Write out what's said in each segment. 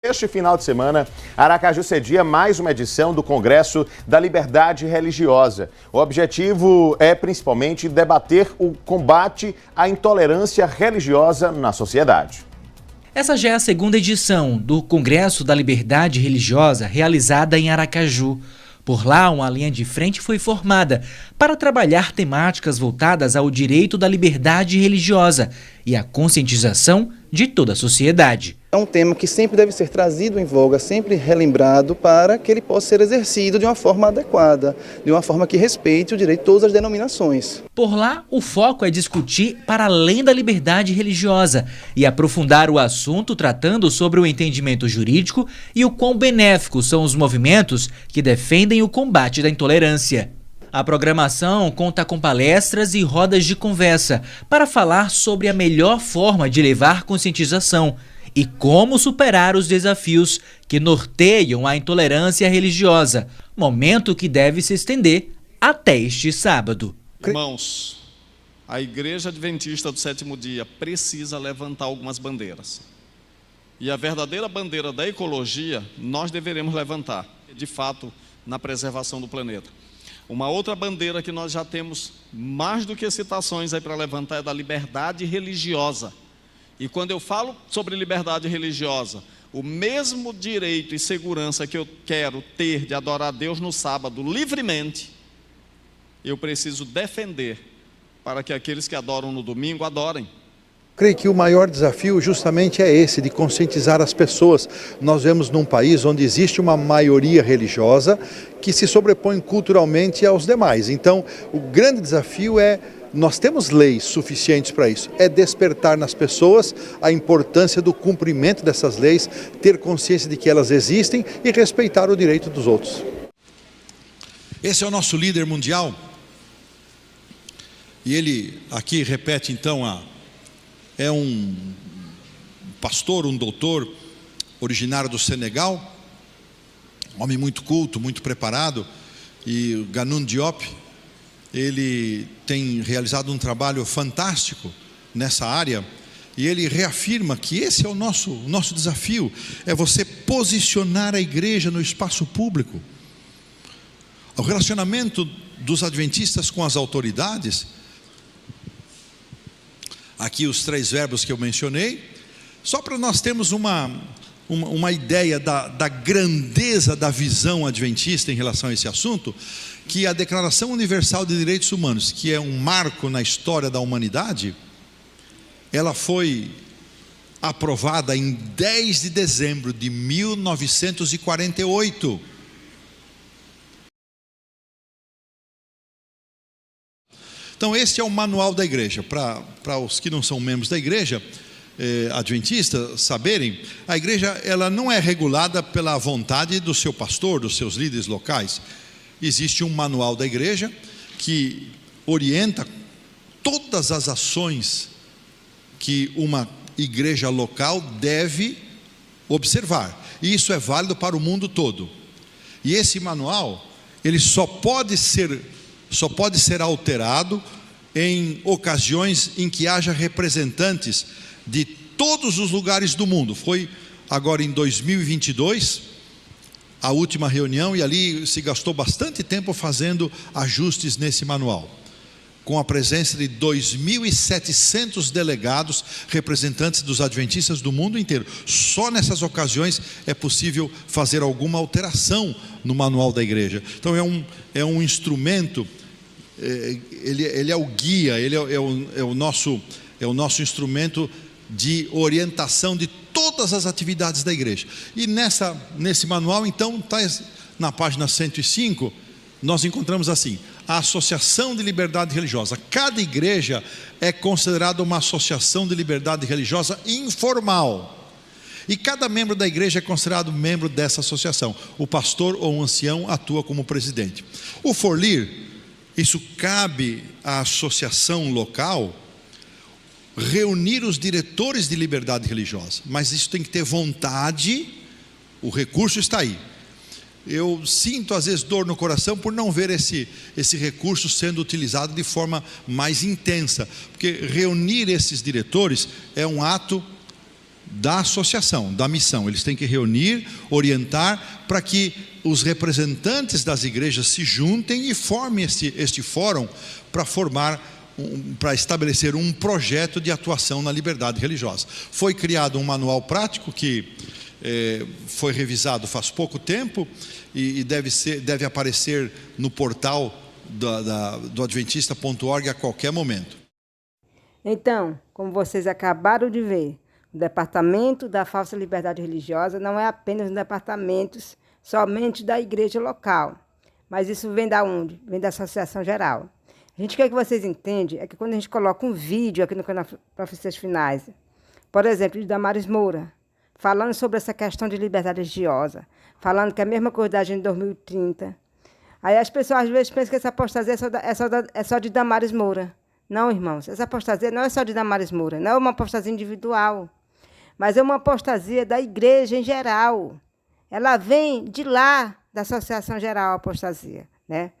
Este final de semana, Aracaju cedia mais uma edição do Congresso da Liberdade Religiosa. O objetivo é principalmente debater o combate à intolerância religiosa na sociedade. Essa já é a segunda edição do Congresso da Liberdade Religiosa realizada em Aracaju. Por lá, uma linha de frente foi formada para trabalhar temáticas voltadas ao direito da liberdade religiosa e à conscientização de toda a sociedade. É um tema que sempre deve ser trazido em voga, sempre relembrado para que ele possa ser exercido de uma forma adequada, de uma forma que respeite o direito de todas as denominações. Por lá, o foco é discutir para além da liberdade religiosa e aprofundar o assunto tratando sobre o entendimento jurídico e o quão benéficos são os movimentos que defendem o combate da intolerância. A programação conta com palestras e rodas de conversa para falar sobre a melhor forma de levar conscientização e como superar os desafios que norteiam a intolerância religiosa, momento que deve se estender até este sábado. Irmãos, a Igreja Adventista do Sétimo Dia precisa levantar algumas bandeiras. E a verdadeira bandeira da ecologia nós deveremos levantar, de fato, na preservação do planeta. Uma outra bandeira que nós já temos mais do que citações aí para levantar é da liberdade religiosa. E quando eu falo sobre liberdade religiosa, o mesmo direito e segurança que eu quero ter de adorar a Deus no sábado livremente, eu preciso defender para que aqueles que adoram no domingo adorem. Creio que o maior desafio justamente é esse, de conscientizar as pessoas. Nós vemos num país onde existe uma maioria religiosa que se sobrepõe culturalmente aos demais. Então, o grande desafio é, nós temos leis suficientes para isso, é despertar nas pessoas a importância do cumprimento dessas leis, ter consciência de que elas existem e respeitar o direito dos outros. Esse é o nosso líder mundial, e ele aqui repete então é um pastor, um doutor, originário do Senegal, homem muito culto, muito preparado, e o Ganoune Diop, ele tem realizado um trabalho fantástico nessa área, e ele reafirma que esse é o nosso desafio, é você posicionar a igreja no espaço público. O relacionamento dos adventistas com as autoridades, aqui os 3 verbos que eu mencionei, só para nós termos uma ideia da grandeza da visão adventista em relação a esse assunto, que a Declaração Universal de Direitos Humanos, que é um marco na história da humanidade, ela foi aprovada em 10 de dezembro de 1948. Então esse é o manual da igreja, para os que não são membros da igreja adventista saberem, a igreja ela não é regulada pela vontade do seu pastor, dos seus líderes locais. Existe um manual da igreja que orienta todas as ações que uma igreja local deve observar, e isso é válido para o mundo todo. E esse manual, ele só pode ser alterado em ocasiões em que haja representantes de todos os lugares do mundo. Foi agora em 2022 a última reunião, e ali se gastou bastante tempo fazendo ajustes nesse manual, com a presença de 2.700 delegados, representantes dos adventistas do mundo inteiro. Só nessas ocasiões é possível fazer alguma alteração no manual da igreja. Então é um instrumento, ele é o guia, ele é o nosso instrumento de orientação de todas as atividades da igreja. E nesse manual, então, está na página 105, nós encontramos assim: a Associação de Liberdade Religiosa. Cada igreja é considerada uma associação de liberdade religiosa informal, e cada membro da igreja é considerado membro dessa associação. O pastor ou um ancião atua como presidente. O forlir, isso cabe à associação local reunir os diretores de liberdade religiosa, mas isso tem que ter vontade, o recurso está aí. Eu sinto às vezes dor no coração por não ver esse recurso sendo utilizado de forma mais intensa, porque reunir esses diretores é um ato da associação, da missão. Eles têm que reunir, orientar, para que os representantes das igrejas se juntem e formem este fórum para estabelecer um projeto de atuação na liberdade religiosa. Foi criado um manual prático que foi revisado faz pouco tempo e deve aparecer no portal do adventista.org a qualquer momento. Então, como vocês acabaram de ver, o Departamento da Falsa Liberdade Religiosa não é apenas um departamento somente da igreja local, mas isso vem da onde? Vem da Associação Geral. A gente quer que vocês entendam é que quando a gente coloca um vídeo aqui no canal Profecias Finais, por exemplo, de Damaris Moura, falando sobre essa questão de liberdade religiosa, falando que é a mesma coisa da Agenda 2030, aí as pessoas às vezes pensam que essa apostasia é só de Damaris Moura. Não, irmãos, essa apostasia não é só de Damaris Moura, não é uma apostasia individual, mas é uma apostasia da igreja em geral. Ela vem de lá, da Associação Geral Apostasia, né?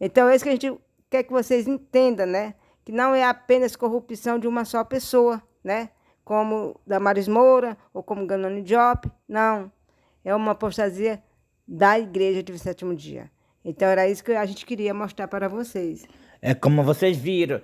Então, é isso que a gente quer que vocês entendam, né? Que não é apenas corrupção de uma só pessoa, né? Como Damaris Moura ou como Ganoni Diop, não. É uma apostasia da igreja do 7º dia. Então, era isso que a gente queria mostrar para vocês. É como vocês viram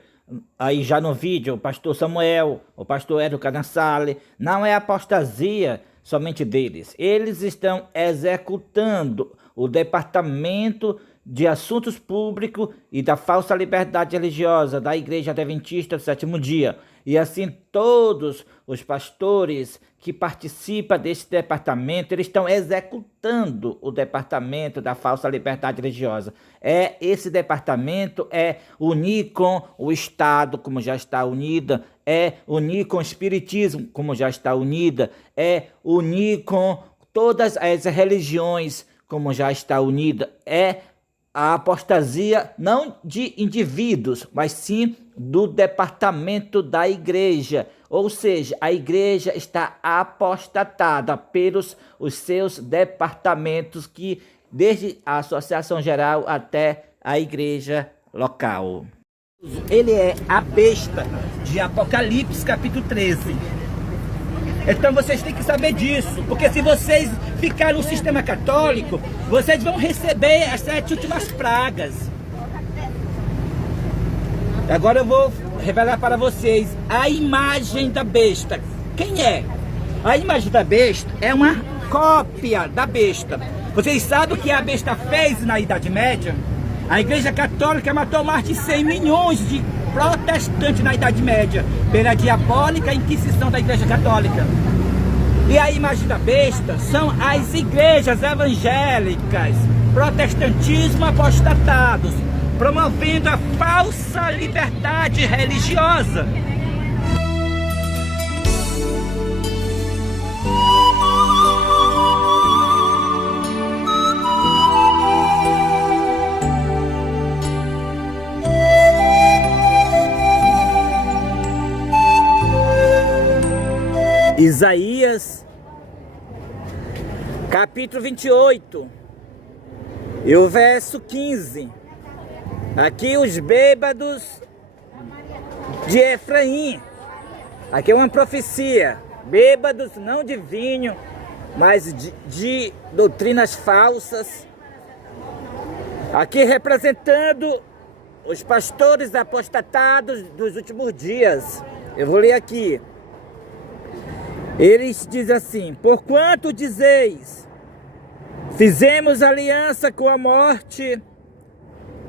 aí já no vídeo, o pastor Samuel, o pastor Hélio Canassale, não é apostasia somente deles. Eles estão executando o Departamento de Assuntos Públicos e da Falsa Liberdade Religiosa da Igreja Adventista do 7º Dia. E assim todos os pastores que participam desse departamento, eles estão executando o Departamento da Falsa Liberdade Religiosa. Esse departamento é unir com o Estado, como já está unida, é unir com o Espiritismo, como já está unida, é unir com todas as religiões, como já está unida, é a apostasia não de indivíduos, mas sim do departamento da igreja. Ou seja, a igreja está apostatada pelos os seus departamentos, que desde a Associação Geral até a igreja local. Ele é a besta de Apocalipse capítulo 13. Então vocês têm que saber disso, porque se vocês ficarem no sistema católico, vocês vão receber as 7 últimas pragas. Agora eu vou revelar para vocês a imagem da besta. Quem é? A imagem da besta é uma cópia da besta. Vocês sabem o que a besta fez na Idade Média? A Igreja Católica matou mais de 100 milhões de protestantes na Idade Média, pela diabólica Inquisição da Igreja Católica. E a imagem da besta são as igrejas evangélicas, protestantismo apostatados, promovendo a falsa liberdade religiosa. Isaías, capítulo 28, e o verso 15. Aqui os bêbados de Efraim. Aqui é uma profecia. Bêbados não de vinho, mas de doutrinas falsas. Aqui representando os pastores apostatados dos últimos dias. Eu vou ler aqui. Eles dizem assim: porquanto dizeis, fizemos aliança com a morte,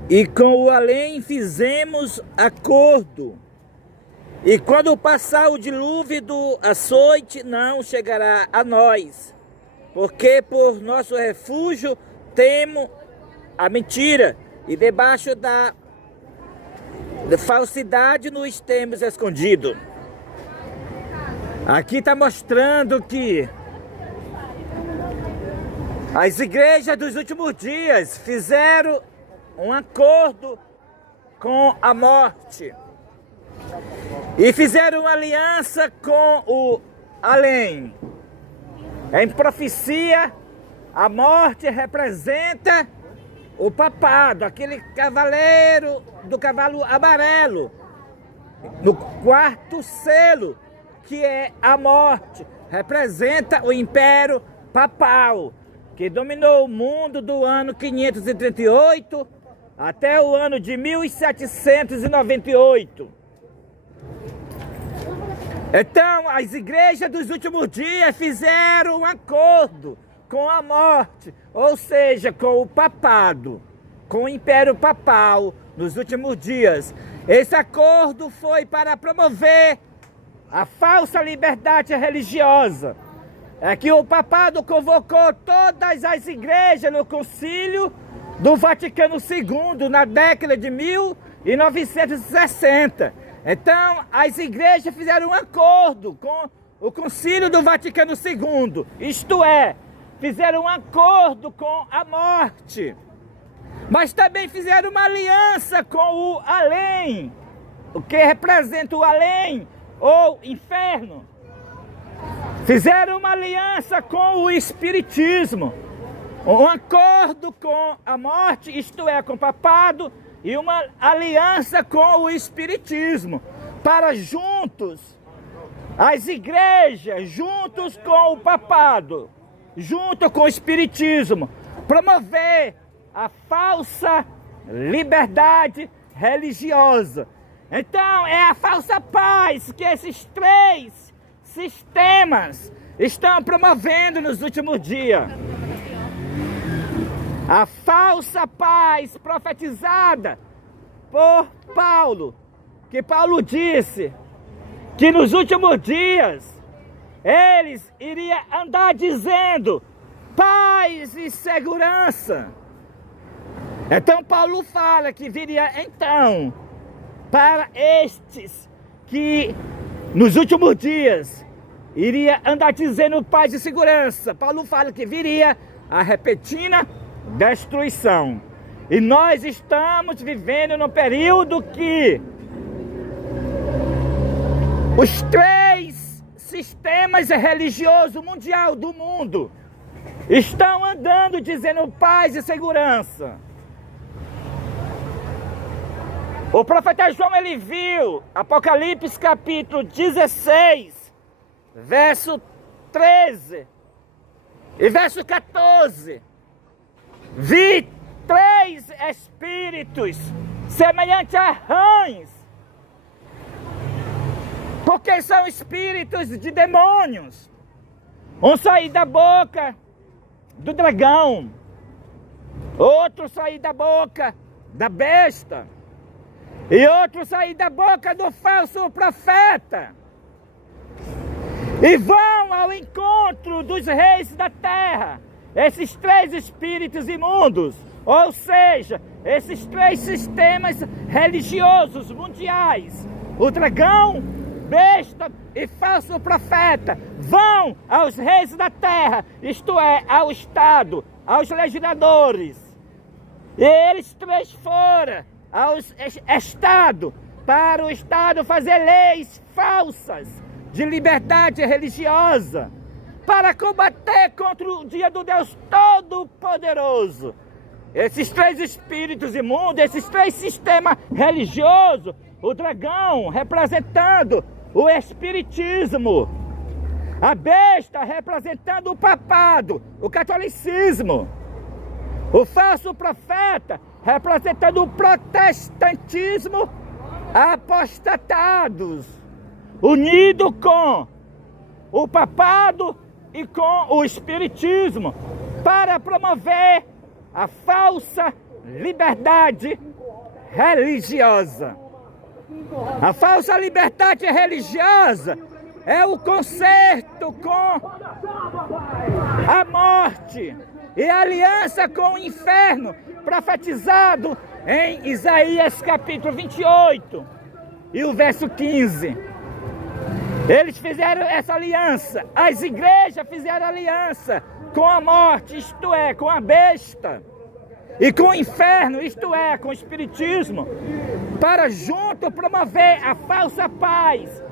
e com o além fizemos acordo, e quando passar o dilúvio do açoite, não chegará a nós, porque por nosso refúgio temo a mentira, e debaixo da falsidade nos temos escondido. Aqui está mostrando que as igrejas dos últimos dias fizeram um acordo com a morte e fizeram uma aliança com o além. Em profecia, a morte representa o papado, aquele cavaleiro do cavalo amarelo, no 4º selo, que é a morte, representa o Império Papal, que dominou o mundo do ano 538 até o ano de 1798. Então, as igrejas dos últimos dias fizeram um acordo com a morte, ou seja, com o papado, com o Império Papal nos últimos dias. Esse acordo foi para promover a falsa liberdade religiosa. É que o papado convocou todas as igrejas no Concílio do Vaticano II na década de 1960. Então, as igrejas fizeram um acordo com o Concílio do Vaticano II, isto é, fizeram um acordo com a morte, mas também fizeram uma aliança com o além, o que representa o além ou inferno. Fizeram uma aliança com o espiritismo, um acordo com a morte, isto é, com o papado, e uma aliança com o espiritismo, para juntos, as igrejas, juntos com o papado, junto com o espiritismo, promover a falsa liberdade religiosa. Então, é a falsa paz que esses três sistemas estão promovendo nos últimos dias. A falsa paz profetizada por Paulo, que Paulo disse que nos últimos dias eles iriam andar dizendo paz e segurança. Então Paulo fala que viria então para estes que nos últimos dias iria andar dizendo paz e segurança. Paulo fala que viria a repentina destruição. E nós estamos vivendo num período que os três sistemas religiosos mundial do mundo estão andando dizendo paz e segurança. O profeta João, ele viu Apocalipse capítulo 16, verso 13 e verso 14. Vi três espíritos semelhantes a rãs, porque são espíritos de demônios. Um sair da boca do dragão, outro sair da boca da besta, e outro sair da boca do falso profeta. E vão ao encontro dos reis da terra, esses três espíritos imundos, ou seja, esses três sistemas religiosos mundiais, o dragão, besta e falso profeta, vão aos reis da terra, isto é, ao Estado, aos legisladores. E eles três foram ao Estado, para o Estado fazer leis falsas de liberdade religiosa, para combater contra o dia do Deus Todo-Poderoso. Esses três espíritos imundos, esses três sistemas religiosos, o dragão representando o espiritismo, a besta representando o papado, o catolicismo, o falso profeta representando o protestantismo, apostatados, unido com o papado e com o espiritismo, para promover a falsa liberdade religiosa. A falsa liberdade religiosa é o concerto com a morte e a aliança com o inferno, profetizado em Isaías capítulo 28 e o verso 15. Eles fizeram essa aliança, as igrejas fizeram aliança com a morte, isto é, com a besta, e com o inferno, isto é, com o espiritismo, para junto promover a falsa paz.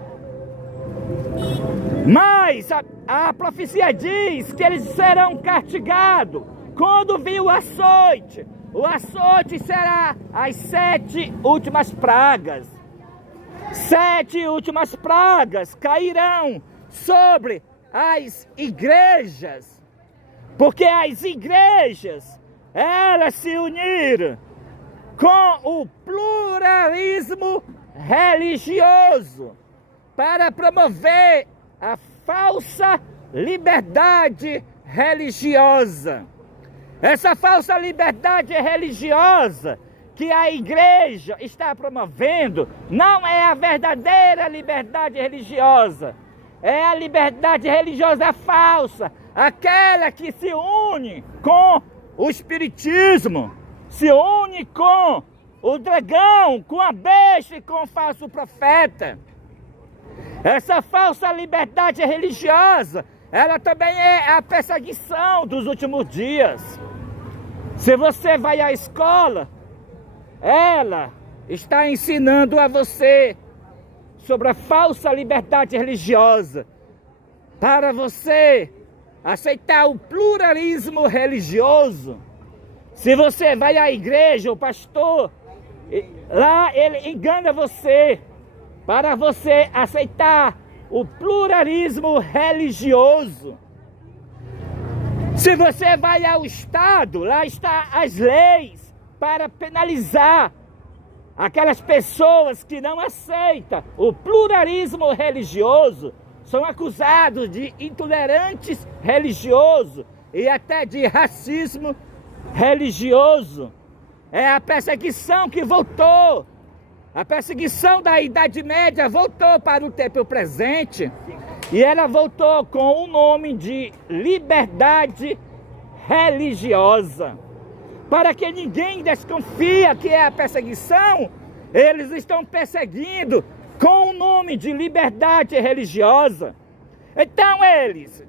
Mas a profecia diz que eles serão castigados quando vir o açoite. O açoite será as 7 últimas pragas. 7 últimas pragas cairão sobre as igrejas, porque as igrejas, elas se uniram com o pluralismo religioso para promover a falsa liberdade religiosa. Essa falsa liberdade religiosa que a igreja está promovendo não é a verdadeira liberdade religiosa. É a liberdade religiosa falsa, aquela que se une com o espiritismo, se une com o dragão, com a besta e com o falso profeta. Essa falsa liberdade religiosa, ela também é a perseguição dos últimos dias. Se você vai à escola, ela está ensinando a você sobre a falsa liberdade religiosa, para você aceitar o pluralismo religioso. Se você vai à igreja, o pastor, lá ele engana você, para você aceitar o pluralismo religioso. Se você vai ao Estado, lá está as leis para penalizar aquelas pessoas que não aceitam o pluralismo religioso, são acusados de intolerantes religiosos e até de racismo religioso. É a perseguição que voltou. A perseguição da Idade Média voltou para o tempo presente e ela voltou com o nome de liberdade religiosa. Para que ninguém desconfie que é a perseguição, eles estão perseguindo com o nome de liberdade religiosa. Então eles,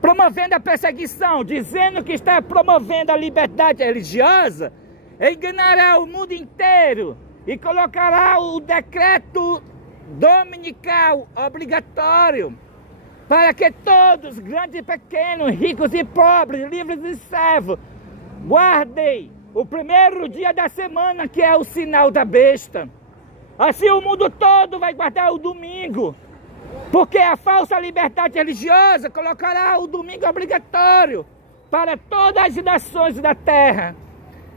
promovendo a perseguição, dizendo que está promovendo a liberdade religiosa, enganará o mundo inteiro e colocará o decreto dominical obrigatório para que todos, grandes e pequenos, ricos e pobres, livres e servos, guardem o primeiro dia da semana, que é o sinal da besta. Assim o mundo todo vai guardar o domingo, porque a falsa liberdade religiosa colocará o domingo obrigatório para todas as nações da terra.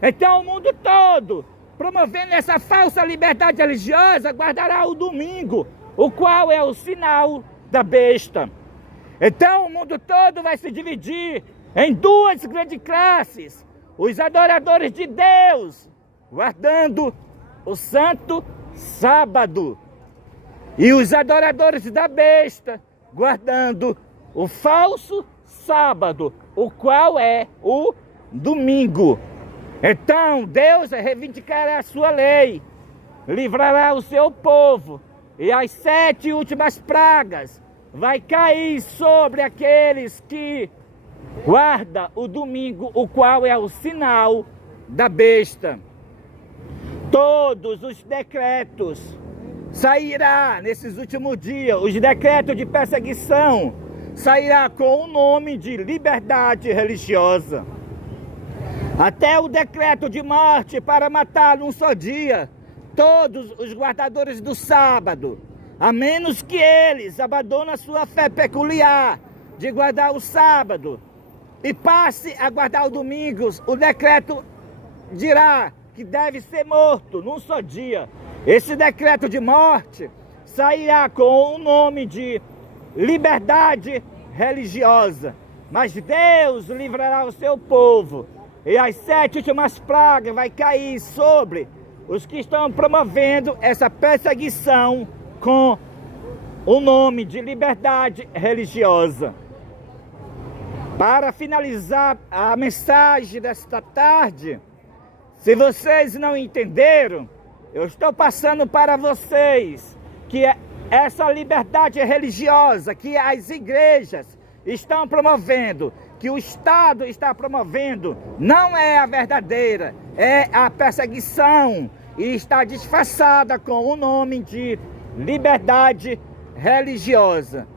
Então o mundo todo, promovendo essa falsa liberdade religiosa, guardará o domingo, o qual é o sinal da besta. Então o mundo todo vai se dividir em duas grandes classes: os adoradores de Deus, guardando o santo sábado, e os adoradores da besta, guardando o falso sábado, o qual é o domingo. Então Deus reivindicará a sua lei, livrará o seu povo, e as 7 últimas pragas vai cair sobre aqueles que guarda o domingo, o qual é o sinal da besta. Todos os decretos sairá nesses últimos dias, os decretos de perseguição sairá com o nome de liberdade religiosa. Até o decreto de morte para matar num só dia todos os guardadores do sábado, a menos que eles abandonem a sua fé peculiar de guardar o sábado e passe a guardar o domingo, o decreto dirá que deve ser morto num só dia. Esse decreto de morte sairá com o nome de liberdade religiosa. Mas Deus livrará o seu povo, e as 7 últimas pragas vai cair sobre os que estão promovendo essa perseguição com o nome de liberdade religiosa. Para finalizar a mensagem desta tarde, se vocês não entenderam, eu estou passando para vocês que essa liberdade religiosa que as igrejas estão promovendo, que o Estado está promovendo, não é a verdadeira, é a perseguição e está disfarçada com o nome de liberdade religiosa.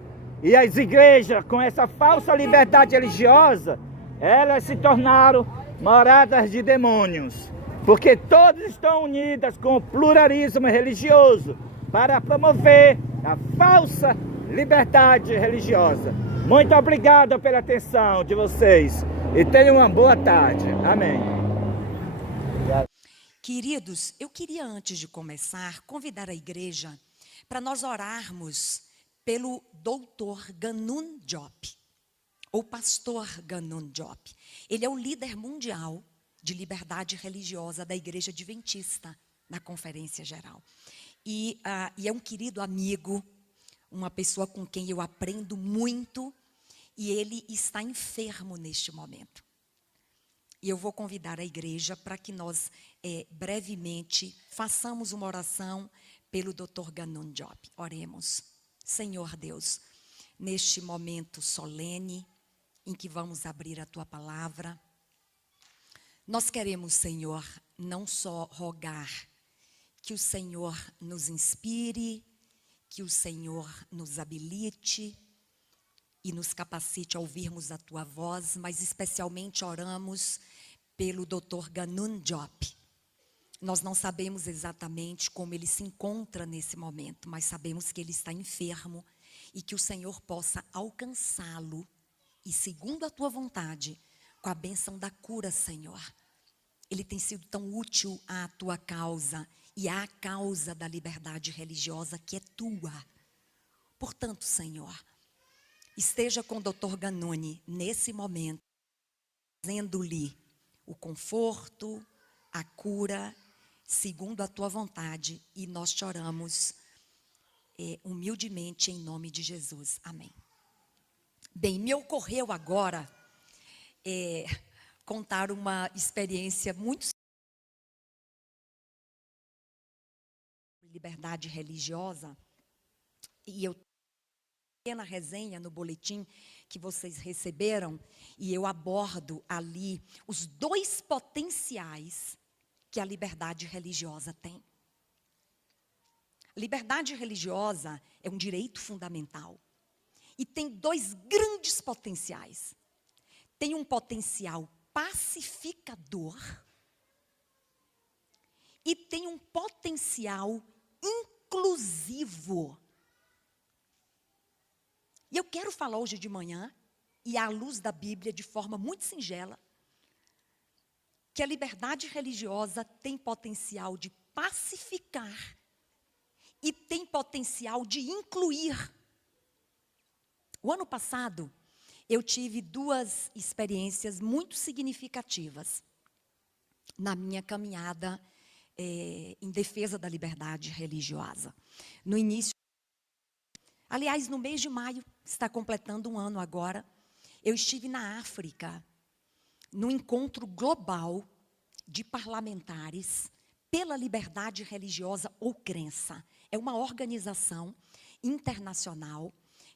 E as igrejas, com essa falsa liberdade religiosa, elas se tornaram moradas de demônios, porque todas estão unidas com o pluralismo religioso para promover a falsa liberdade religiosa. Muito obrigado pela atenção de vocês e tenham uma boa tarde. Amém. Queridos, eu queria, antes de começar, convidar a igreja para nós orarmos pelo doutor Ganun Diop, ou pastor Ganun Diop. Ele é o líder mundial de liberdade religiosa da Igreja Adventista, na Conferência Geral. E é um querido amigo, uma pessoa com quem eu aprendo muito, e ele está enfermo neste momento. E eu vou convidar a igreja para que nós, brevemente, façamos uma oração pelo Dr. Ganun Diop. Oremos. Senhor Deus, neste momento solene, em que vamos abrir a Tua Palavra, nós queremos, Senhor, não só rogar que o Senhor nos inspire, que o Senhor nos habilite e nos capacite a ouvirmos a Tua voz, mas especialmente oramos pelo Dr. Ganun Diop. Nós não sabemos exatamente como ele se encontra nesse momento, mas sabemos que ele está enfermo e que o Senhor possa alcançá-lo e, segundo a Tua vontade, com a bênção da cura, Senhor. Ele tem sido tão útil à Tua causa e à causa da liberdade religiosa que é Tua. Portanto, Senhor, esteja com o Dr. Ganun nesse momento, trazendo-lhe o conforto, a cura, segundo a Tua vontade, e nós te oramos humildemente em nome de Jesus. Amém. Bem, me ocorreu agora contar uma experiência muito liberdade religiosa, e eu pequena resenha no boletim que vocês receberam, e eu abordo ali os dois potenciais que a liberdade religiosa tem. Liberdade religiosa é um direito fundamental e tem dois grandes potenciais. Tem um potencial pacificador e tem um potencial inclusivo. E eu quero falar hoje de manhã, e à luz da Bíblia, de forma muito singela, que a liberdade religiosa tem potencial de pacificar e tem potencial de incluir. O ano passado, eu tive duas experiências muito significativas na minha caminhada em defesa da liberdade religiosa. No início, aliás, no mês de maio, está completando um ano agora, eu estive na África, no encontro global de parlamentares pela liberdade religiosa ou crença. É uma organização internacional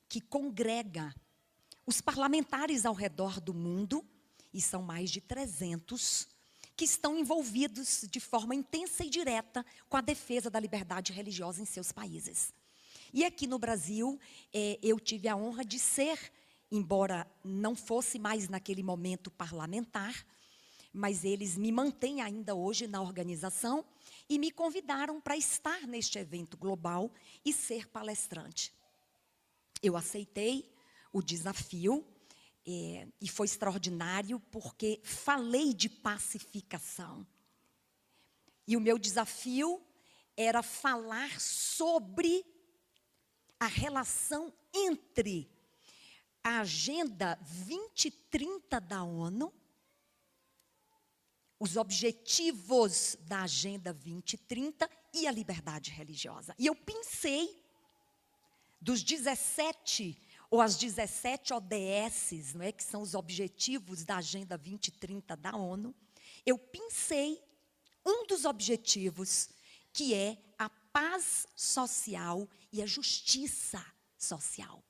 que congrega os parlamentares ao redor do mundo, e são mais de 300, que estão envolvidos de forma intensa e direta com a defesa da liberdade religiosa em seus países. E aqui no Brasil, eu tive a honra de ser, embora não fosse mais naquele momento parlamentar, mas eles me mantêm ainda hoje na organização e me convidaram para estar neste evento global e ser palestrante. Eu aceitei o desafio e foi extraordinário porque falei de pacificação. E o meu desafio era falar sobre a relação entre a Agenda 2030 da ONU, os objetivos da Agenda 2030 e a liberdade religiosa. E eu pensei dos 17 ou as 17 ODSs, não é, que são os objetivos da Agenda 2030 da ONU, eu pensei um dos objetivos que é a paz social e a justiça social.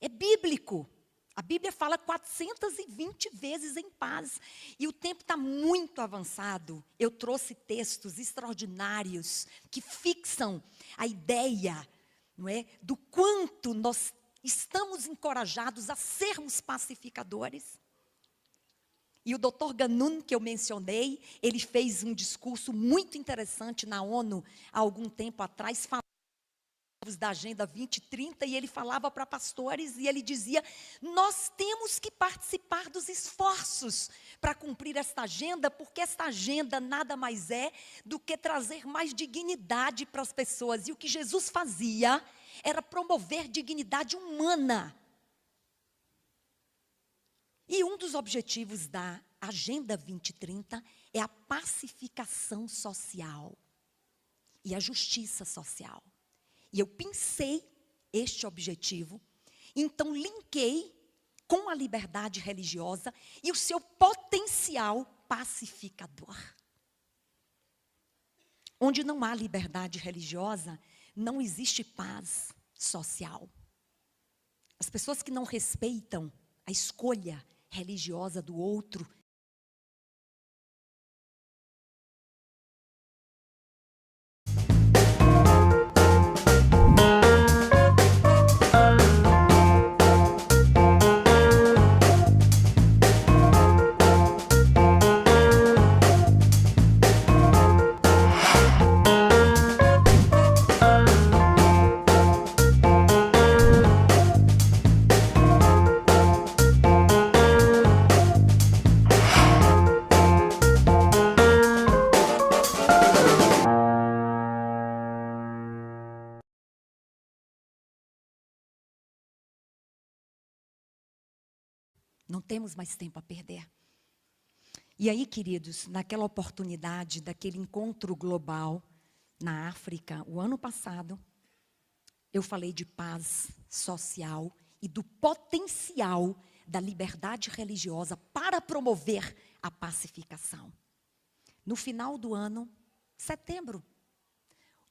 É bíblico. A Bíblia fala 420 vezes em paz. E o tempo está muito avançado. Eu trouxe textos extraordinários que fixam a ideia, não é, do quanto nós estamos encorajados a sermos pacificadores. E o Dr. Ganun, que eu mencionei, ele fez um discurso muito interessante na ONU há algum tempo atrás, falando da Agenda 2030 e ele falava para pastores e ele dizia: nós temos que participar dos esforços para cumprir esta agenda, porque esta agenda nada mais é do que trazer mais dignidade para as pessoas. E o que Jesus fazia era promover dignidade humana. E um dos objetivos da Agenda 2030 é a pacificação social e a justiça social. E eu pensei este objetivo, então linkei com a liberdade religiosa e o seu potencial pacificador. Onde não há liberdade religiosa, não existe paz social. As pessoas que não respeitam a escolha religiosa do outro, não temos mais tempo a perder. E aí, queridos, naquela oportunidade, daquele encontro global na África, o ano passado, eu falei de paz social e do potencial da liberdade religiosa para promover a pacificação. No final do ano, setembro,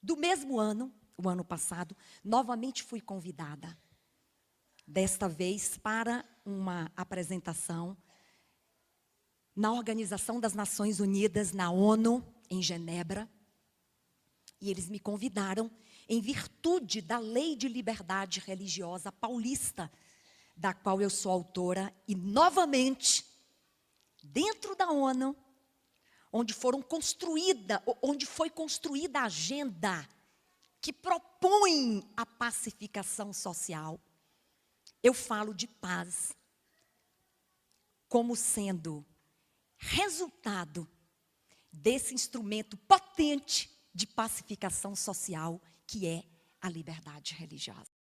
do mesmo ano, o ano passado, novamente fui convidada. Desta vez para uma apresentação na Organização das Nações Unidas, na ONU, em Genebra. E eles me convidaram em virtude da Lei de Liberdade Religiosa Paulista, da qual eu sou autora, e novamente, dentro da ONU, onde foi construída a agenda que propõe a pacificação social, eu falo de paz como sendo resultado desse instrumento potente de pacificação social que é a liberdade religiosa.